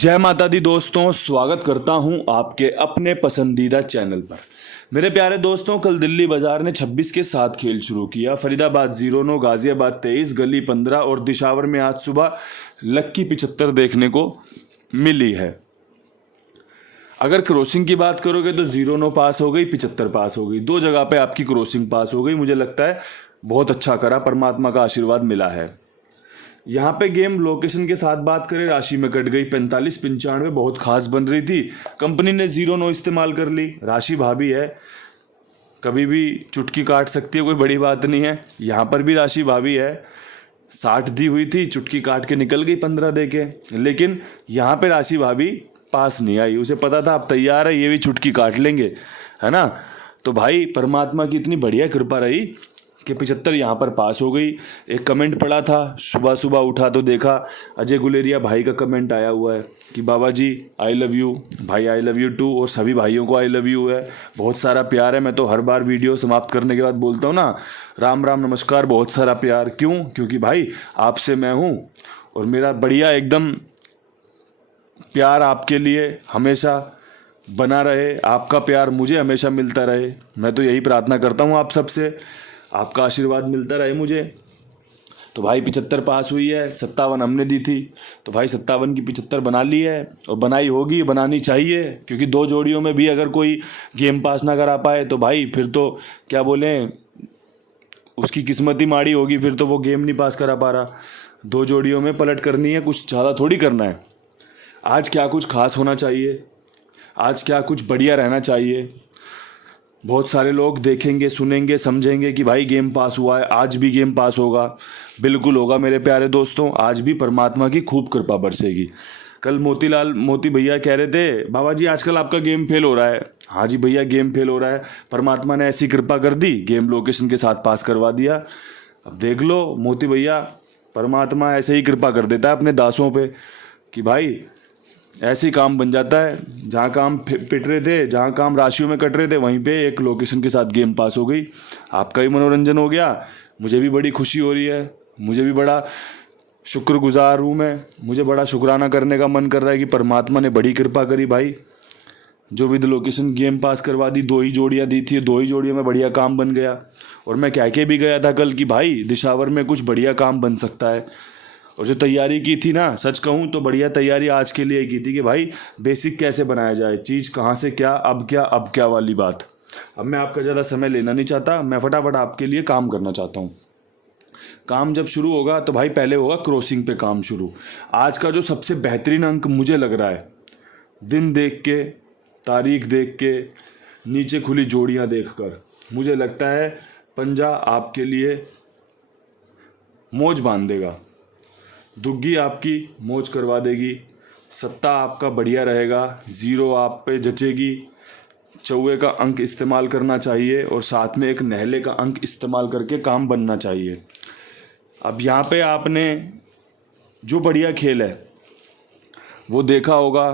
जय माता दी दोस्तों, स्वागत करता हूं आपके अपने पसंदीदा चैनल पर। मेरे प्यारे दोस्तों, कल दिल्ली बाजार ने 26 के साथ खेल शुरू किया। फरीदाबाद 0-9, गाजियाबाद 23, गली 15 और दिशावर में आज सुबह लक्की 75 देखने को मिली है। अगर क्रॉसिंग की बात करोगे तो 0-9 पास हो गई, 75 पास हो गई। दो जगह पे आपकी क्रॉसिंग पास हो गई। मुझे लगता है बहुत अच्छा करा, परमात्मा का आशीर्वाद मिला है। यहाँ पे गेम लोकेशन के साथ बात करें, राशि में कट गई 45-95, बहुत खास बन रही थी। कंपनी ने 0-9 इस्तेमाल कर ली। राशि भाभी है, कभी भी चुटकी काट सकती है, कोई बड़ी बात नहीं है। यहाँ पर भी राशि भाभी है, 60 दी हुई थी, चुटकी काट के निकल गई 15 दे के। लेकिन यहाँ पे राशि भाभी पास नहीं आई। उसे पता था आप तैयार है, ये भी चुटकी काट लेंगे, है ना। तो भाई परमात्मा की इतनी बढ़िया कृपा रही कि 75 यहाँ पर पास हो गई। एक कमेंट पड़ा था, सुबह सुबह उठा तो देखा अजय गुलेरिया भाई का कमेंट आया हुआ है कि बाबा जी आई लव यू, भाई आई लव यू टू, और सभी भाइयों को आई लव यू है, बहुत सारा प्यार है। मैं तो हर बार वीडियो समाप्त करने के बाद बोलता हूँ ना, राम राम नमस्कार, बहुत सारा प्यार। क्यों? क्योंकि भाई आपसे मैं हूँ और मेरा बढ़िया एकदम प्यार आपके लिए हमेशा बना रहे, आपका प्यार मुझे हमेशा मिलता रहे। मैं तो यही प्रार्थना करता हूँ आप सबसे, आपका आशीर्वाद मिलता रहे मुझे। तो भाई 75 पास हुई है, 57 हमने दी थी, तो भाई 57 की 75 बना ली है और बनाई होगी, बनानी चाहिए। क्योंकि दो जोड़ियों में भी अगर कोई गेम पास ना करा पाए तो भाई फिर तो क्या बोलें, उसकी किस्मत ही माड़ी होगी, फिर तो वो गेम नहीं पास करा पा रहा। दो जोड़ियों में पलट करनी है, कुछ ज़्यादा थोड़ी करना है। आज क्या कुछ खास होना चाहिए, आज क्या कुछ बढ़िया रहना चाहिए। बहुत सारे लोग देखेंगे, सुनेंगे, समझेंगे कि भाई गेम पास हुआ है, आज भी गेम पास होगा। बिल्कुल होगा मेरे प्यारे दोस्तों, आज भी परमात्मा की खूब कृपा बरसेगी। कल मोती भैया कह रहे थे, बाबा जी आजकल आपका गेम फेल हो रहा है। हाँ जी भैया, गेम फेल हो रहा है, परमात्मा ने ऐसी कृपा कर दी, गेम लोकेशन के साथ पास करवा दिया। अब देख लो मोती भैया, परमात्मा ऐसे ही कृपा कर देता है अपने दासों पे कि भाई ऐसे ही काम बन जाता है। जहाँ काम पिट रहे थे, जहाँ काम राशियों में कट रहे थे, वहीं पे एक लोकेशन के साथ गेम पास हो गई। आपका भी मनोरंजन हो गया, मुझे भी बड़ी खुशी हो रही है, मुझे भी बड़ा शुक्रगुजार हूँ मैं। मुझे बड़ा शुक्राना करने का मन कर रहा है कि परमात्मा ने बड़ी कृपा करी भाई, जो विद लोकेशन गेम पास करवा दी। 2 ही जोड़ियाँ दी थी, 2 ही जोड़ियों में बढ़िया काम बन गया। और मैं कह के भी गया था कल कि भाई दिशावर में कुछ बढ़िया काम बन सकता है। और जो तैयारी की थी ना, सच कहूँ तो बढ़िया तैयारी आज के लिए की थी कि भाई बेसिक कैसे बनाया जाए, चीज़ कहाँ से क्या, अब क्या वाली बात। अब मैं आपका ज़्यादा समय लेना नहीं चाहता, मैं फटाफट आपके लिए काम करना चाहता हूँ। काम जब शुरू होगा तो भाई पहले होगा क्रॉसिंग पे काम शुरू। आज का जो सबसे बेहतरीन अंक मुझे लग रहा है, दिन देख के, तारीख देख के, नीचे खुली जोड़ियाँ देखकर, मुझे लगता है पंजा आपके लिए मौज बांध देगा, दुग्गी आपकी मौज करवा देगी। सत्ता आपका बढ़िया रहेगा, 0 आप पे जचेगी। चौवे का अंक इस्तेमाल करना चाहिए और साथ में एक नहले का अंक इस्तेमाल करके काम बनना चाहिए। अब यहाँ पे आपने जो बढ़िया खेल है वो देखा होगा।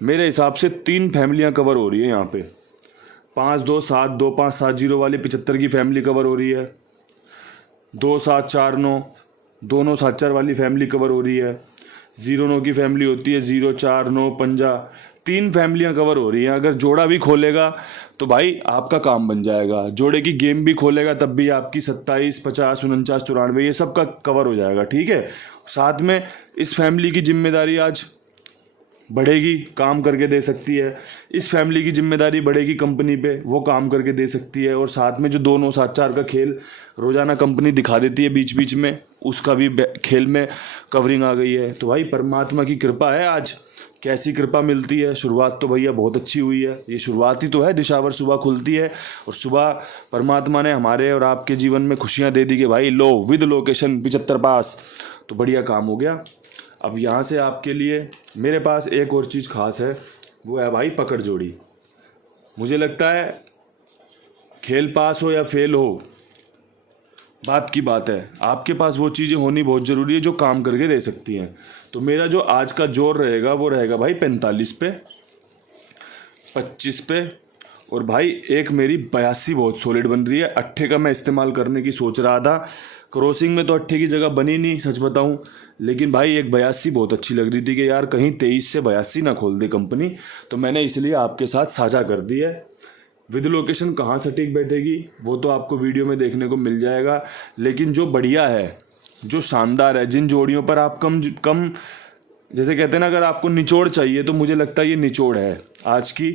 मेरे हिसाब से 3 फैमिलियाँ कवर हो रही है यहाँ पे। 5-2-7-2-5-7-0 वाली 75 की फैमिली कवर हो रही है। 2-7-4-9 दोनों 7-4 वाली फैमिली कवर हो रही है। 0-9 की फैमिली होती है, 0-4-9 पंजा, 3 फैमिलियाँ कवर हो रही हैं। अगर जोड़ा भी खोलेगा तो भाई आपका काम बन जाएगा। जोड़े की गेम भी खोलेगा तब भी आपकी 27, 50, 49, 94 ये सब का कवर हो जाएगा, ठीक है। साथ में इस फैमिली की जिम्मेदारी आज बढ़ेगी, काम करके दे सकती है। इस फैमिली की जिम्मेदारी बढ़ेगी कंपनी पे, वो काम करके दे सकती है। और साथ में जो 2-9-7-4 का खेल रोज़ाना कंपनी दिखा देती है बीच बीच में, उसका भी खेल में कवरिंग आ गई है। तो भाई परमात्मा की कृपा है आज। कैसी कृपा मिलती है। शुरुआत तो भैया बहुत अच्छी हुई है, ये शुरुआत ही तो है। दिशावर सुबह खुलती है और सुबह परमात्मा ने हमारे और आपके जीवन में खुशियाँ दे दी कि भाई लो विद लोकेशन 75 पास, तो बढ़िया काम हो गया। अब यहाँ से आपके लिए मेरे पास एक और चीज़ खास है, वो है भाई पकड़ जोड़ी। मुझे लगता है खेल पास हो या फेल हो, बात की बात है, आपके पास वो चीज़ें होनी बहुत ज़रूरी है जो काम करके दे सकती हैं। तो मेरा जो आज का जोर रहेगा वो रहेगा भाई 45 पे, 25 पे, और भाई एक मेरी 82 बहुत सॉलिड बन रही है। 8 का मैं इस्तेमाल करने की सोच रहा था, क्रॉसिंग में तो 8 की जगह बनी नहीं सच बताऊं, लेकिन भाई एक 82 बहुत अच्छी लग रही थी कि यार कहीं 23 से 82 ना खोल दे कंपनी, तो मैंने इसलिए आपके साथ साझा कर दी है। विद लोकेशन कहाँ सटीक बैठेगी वो तो आपको वीडियो में देखने को मिल जाएगा, लेकिन जो बढ़िया है, जो शानदार है, जिन जोड़ियों पर आप कम जैसे कहते हैं ना, अगर आपको निचोड़ चाहिए तो मुझे लगता है ये निचोड़ है आज की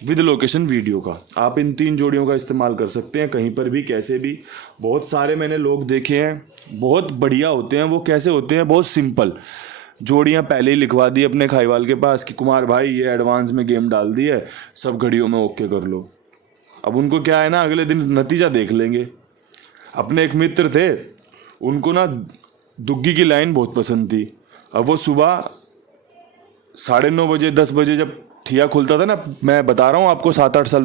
विद लोकेशन वीडियो का। आप इन 3 जोड़ियों का इस्तेमाल कर सकते हैं कहीं पर भी कैसे भी। बहुत सारे मैंने लोग देखे हैं, बहुत बढ़िया होते हैं वो। कैसे होते हैं? बहुत सिंपल जोड़ियां पहले ही लिखवा दी अपने खाईवाल के पास कि कुमार भाई ये एडवांस में गेम डाल दी है, सब घड़ियों में ओके कर लो। अब उनको क्या है ना, अगले दिन नतीजा देख लेंगे। अपने एक मित्र थे, उनको ना दुग्गी की लाइन बहुत पसंद थी। अब वो सुबह 9:30 बजे 10 बजे जब ठिया खुलता था ना, मैं बता रहा हूँ आपको 7-8 साल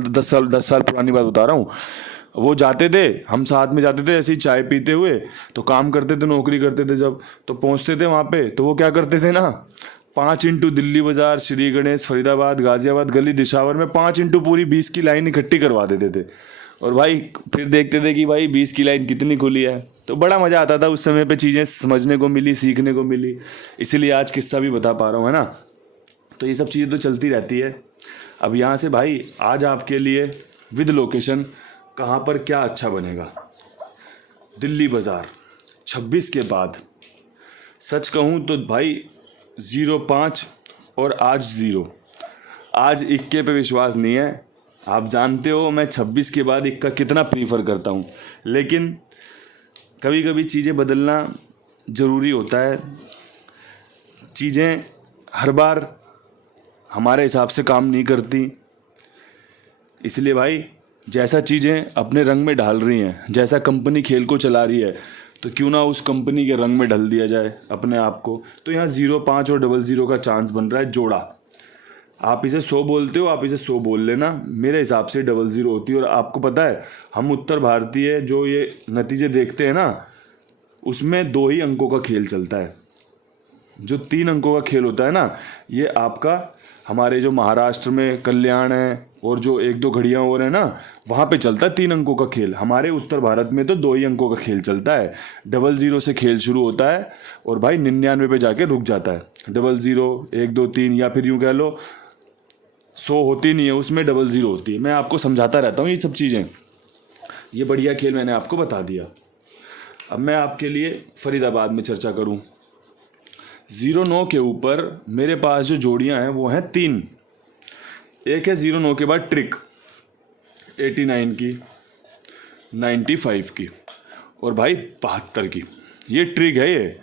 10 साल पुरानी बात बता रहा हूँ, वो जाते थे, हम साथ में जाते थे ऐसे ही चाय पीते हुए, तो काम करते थे, नौकरी करते थे जब, तो पहुँचते थे वहाँ पे, तो वो क्या करते थे ना, 5 इंटू दिल्ली बाजार, श्री गणेश, फरीदाबाद, गाजियाबाद, गली दिशावर में 5 इंटू पूरी 20 की लाइन इकट्ठी करवा देते थे। और भाई फिर देखते थे कि भाई 20 की लाइन कितनी खुली है। तो बड़ा मज़ा आता था उस समय पे, चीज़ें समझने को मिली, सीखने को मिली, इसीलिए आज किस्सा भी बता पा रहा हूँ, है ना। तो ये सब चीज़ें तो चलती रहती है। अब यहाँ से भाई आज आपके लिए विद लोकेशन कहाँ पर क्या अच्छा बनेगा। दिल्ली बाज़ार 26 के बाद सच कहूँ तो भाई 05 और आज 0। आज इक्के पे विश्वास नहीं है। आप जानते हो मैं 26 के बाद इक्का कितना प्रीफर करता हूँ, लेकिन कभी कभी चीज़ें बदलना ज़रूरी होता है। चीज़ें हर बार हमारे हिसाब से काम नहीं करती, इसलिए भाई जैसा चीज़ें अपने रंग में ढाल रही हैं, जैसा कंपनी खेल को चला रही है, तो क्यों ना उस कंपनी के रंग में ढल दिया जाए अपने आप को। तो यहाँ 05 और 00 का चांस बन रहा है जोड़ा। आप इसे 100 बोलते हो, आप इसे 100 बोल लेना, मेरे हिसाब से 00 होती है। और आपको पता है हम उत्तर भारतीय जो ये नतीजे देखते हैं ना, उसमें 2 ही अंकों का खेल चलता है। जो 3 अंकों का खेल होता है ना, ये आपका हमारे जो महाराष्ट्र में कल्याण है और जो 1-2 घड़ियाँ और हैं ना, वहाँ पे चलता है 3 अंकों का खेल। हमारे उत्तर भारत में तो 2 ही अंकों का खेल चलता है। 00 से खेल शुरू होता है और भाई 99 पे जाके रुक जाता है। 00, 1, 2, 3 या फिर यूँ कह लो 100 होती नहीं है, उसमें 00 होती है। मैं आपको समझाता रहता हूँ ये सब चीज़ें। ये बढ़िया खेल मैंने आपको बता दिया। अब मैं आपके लिए फरीदाबाद में चर्चा करूँ। 09 के ऊपर मेरे पास जो जोड़ियां हैं वो हैं 3। एक है 09 के बाद ट्रिक 89 की, 95 की और भाई 72 की। ये ट्रिक है।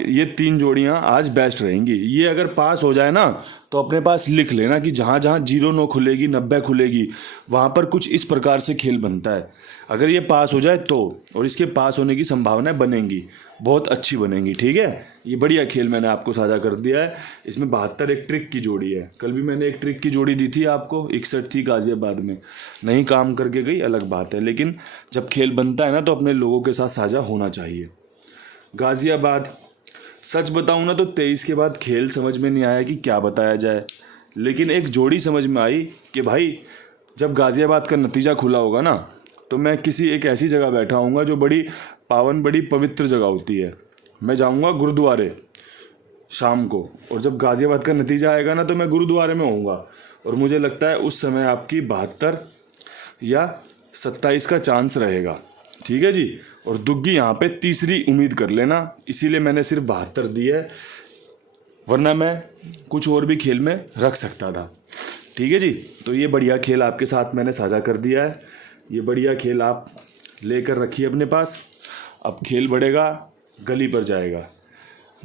ये 3 जोड़ियां आज बेस्ट रहेंगी। ये अगर पास हो जाए ना, तो अपने पास लिख लेना कि जहाँ जहाँ 09 खुलेगी, 90 खुलेगी, वहाँ पर कुछ इस प्रकार से खेल बनता है। अगर ये पास हो जाए तो, और इसके पास होने की संभावनाएं बनेंगी, बहुत अच्छी बनेंगी। ठीक है, ये बढ़िया खेल मैंने आपको साझा कर दिया है। इसमें 72 एक ट्रिक की जोड़ी है। कल भी मैंने एक ट्रिक की जोड़ी दी थी आपको, 61 थी गाजियाबाद में, नहीं काम करके गई, अलग बात है, लेकिन जब खेल बनता है ना तो अपने लोगों के साथ साझा होना चाहिए। गाजियाबाद सच बताऊं ना तो 23 के बाद खेल समझ में नहीं आया कि क्या बताया जाए, लेकिन एक जोड़ी समझ में आई कि भाई जब गाजियाबाद का नतीजा खुला होगा ना, तो मैं किसी एक ऐसी जगह बैठा हूँगा जो बड़ी पावन, बड़ी पवित्र जगह होती है। मैं जाऊँगा गुरुद्वारे शाम को, और जब गाजियाबाद का नतीजा आएगा ना तो मैं गुरुद्वारे में होऊंगा, और मुझे लगता है उस समय आपकी 72 या 27 का चांस रहेगा। ठीक है जी। और दुग्गी यहाँ पे तीसरी उम्मीद कर लेना, इसीलिए मैंने सिर्फ 72 दी है, वरना मैं कुछ और भी खेल में रख सकता था। ठीक है जी। तो ये बढ़िया खेल आपके साथ मैंने साझा कर दिया है। ये बढ़िया खेल आप लेकर रखिए अपने पास। अब खेल बढ़ेगा, गली पर जाएगा।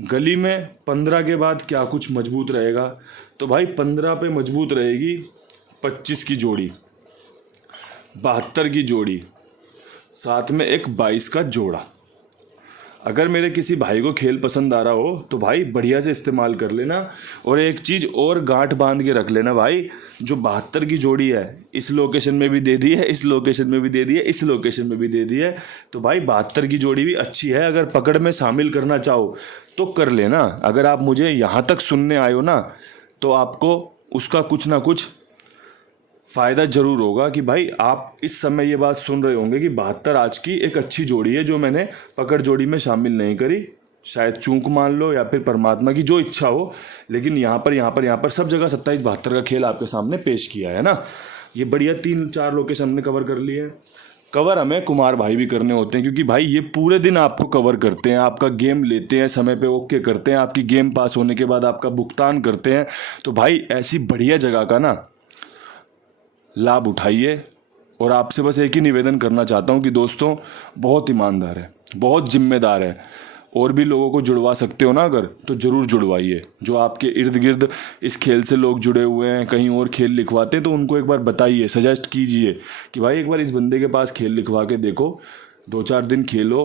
गली में 15 के बाद क्या कुछ मजबूत रहेगा, तो भाई 15 पे मजबूत रहेगी 25 की जोड़ी, 72 की जोड़ी, साथ में एक 22 का जोड़ा। अगर मेरे किसी भाई को खेल पसंद आ रहा हो तो भाई बढ़िया से इस्तेमाल कर लेना। और एक चीज़ और गांठ बांध के रख लेना भाई, जो 72 की जोड़ी है इस लोकेशन में भी दे दी है, इस लोकेशन में भी दे दी है, इस लोकेशन में भी दे दी है, तो भाई 72 की जोड़ी भी अच्छी है। अगर पकड़ में शामिल करना चाहो तो कर लेना। अगर आप मुझे यहाँ तक सुनने आए हो ना, तो आपको उसका कुछ ना कुछ फ़ायदा ज़रूर होगा कि भाई आप इस समय ये बात सुन रहे होंगे कि 72 आज की एक अच्छी जोड़ी है जो मैंने पकड़ जोड़ी में शामिल नहीं करी, शायद चूक मान लो या फिर परमात्मा की जो इच्छा हो, लेकिन यहाँ पर सब जगह 27-72 का खेल आपके सामने पेश किया है ना। ये बढ़िया 3-4 लोकेशन हमने कवर कर लिए हैं। कवर हमें कुमार भाई भी करने होते हैं क्योंकि भाई ये पूरे दिन आपको कवर करते हैं, आपका गेम लेते हैं, समय पे ओके करते हैं, आपकी गेम पास होने के बाद आपका भुगतान करते हैं। तो भाई ऐसी बढ़िया जगह का ना लाभ उठाइए। और आपसे बस एक ही निवेदन करना चाहता हूँ कि दोस्तों बहुत ईमानदार है, बहुत जिम्मेदार है, और भी लोगों को जुड़वा सकते हो ना अगर, तो ज़रूर जुड़वाइए। जो आपके इर्द गिर्द इस खेल से लोग जुड़े हुए हैं, कहीं और खेल लिखवाते हैं, तो उनको एक बार बताइए, सजेस्ट कीजिए कि भाई एक बार इस बंदे के पास खेल लिखवा के देखो, 2-4 दिन खेलो,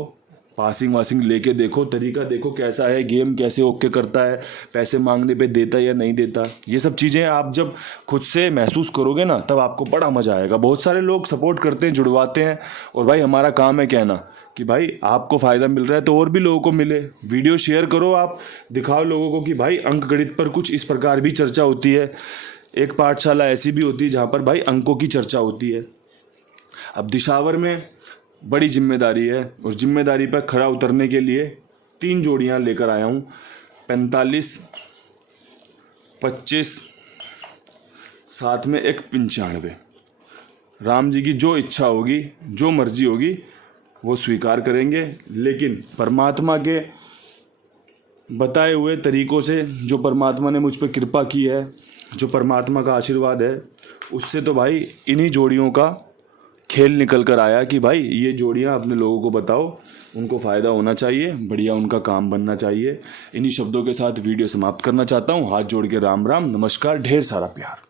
पासिंग वासिंग लेके देखो, तरीका देखो कैसा है, गेम कैसे ओके करता है, पैसे मांगने पे देता है या नहीं देता। ये सब चीज़ें आप जब खुद से महसूस करोगे ना तब आपको बड़ा मज़ा आएगा। बहुत सारे लोग सपोर्ट करते हैं, जुड़वाते हैं, और भाई हमारा काम है कहना कि भाई आपको फ़ायदा मिल रहा है तो और भी लोगों को मिले। वीडियो शेयर करो, आप दिखाओ लोगों को कि भाई अंक गणित पर कुछ इस प्रकार भी चर्चा होती है। एक पाठशाला ऐसी भी होती है जहाँ पर भाई अंकों की चर्चा होती है। अब दिशावर में बड़ी जिम्मेदारी है, और जिम्मेदारी पर खरा उतरने के लिए 3 जोड़ियाँ लेकर आया हूँ, 45, 25, साथ में एक 95। राम जी की जो इच्छा होगी, जो मर्जी होगी वो स्वीकार करेंगे, लेकिन परमात्मा के बताए हुए तरीकों से, जो परमात्मा ने मुझ पर कृपा की है, जो परमात्मा का आशीर्वाद है, उससे तो भाई इन्हीं जोड़ियों का खेल निकल कर आया कि भाई ये जोड़ियां अपने लोगों को बताओ, उनको फ़ायदा होना चाहिए, बढ़िया उनका काम बनना चाहिए। इन्हीं शब्दों के साथ वीडियो समाप्त करना चाहता हूँ। हाथ जोड़ के राम राम, नमस्कार, ढेर सारा प्यार।